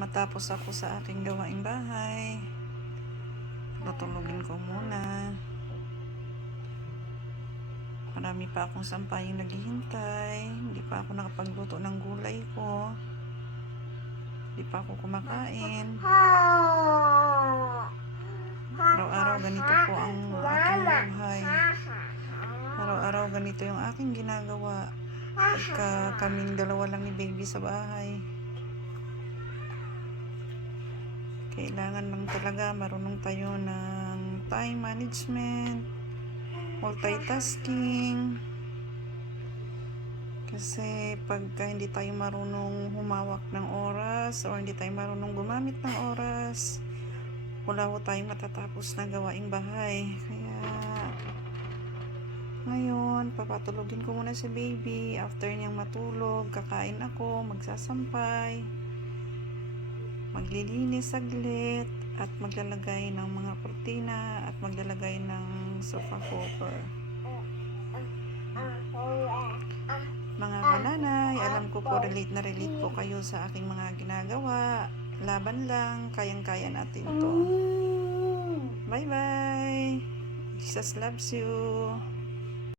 matapos ako sa aking gawaing bahay, tutulugin ko muna. Marami pa akong sampayang naghihintay. Hindi pa ako nakapagluto ng gulay ko. Hindi pa ako kumakain. Araw-araw ganito po ang aking buhay. Araw-araw ganito yung aking ginagawa. Pagka kaming dalawa lang ni baby sa bahay. Kailangan lang talaga marunong tayo ng time management, multitasking. Kasi pagka hindi tayo marunong humawak ng oras o hindi tayo marunong gumamit ng oras, wala ko tayong matatapos na gawaing bahay. Kaya ngayon, papatulogin ko muna si baby. After niyang matulog, kakain ako, magsasampay, maglilinis saglit, at maglalagay ng mga kurtina at maglalagay ng sofa cover. Mga kananay, alam ko po relate na relate po kayo sa aking mga ginagawa. Laban lang, kayang-kaya natin to. Bye bye. Jesus loves you.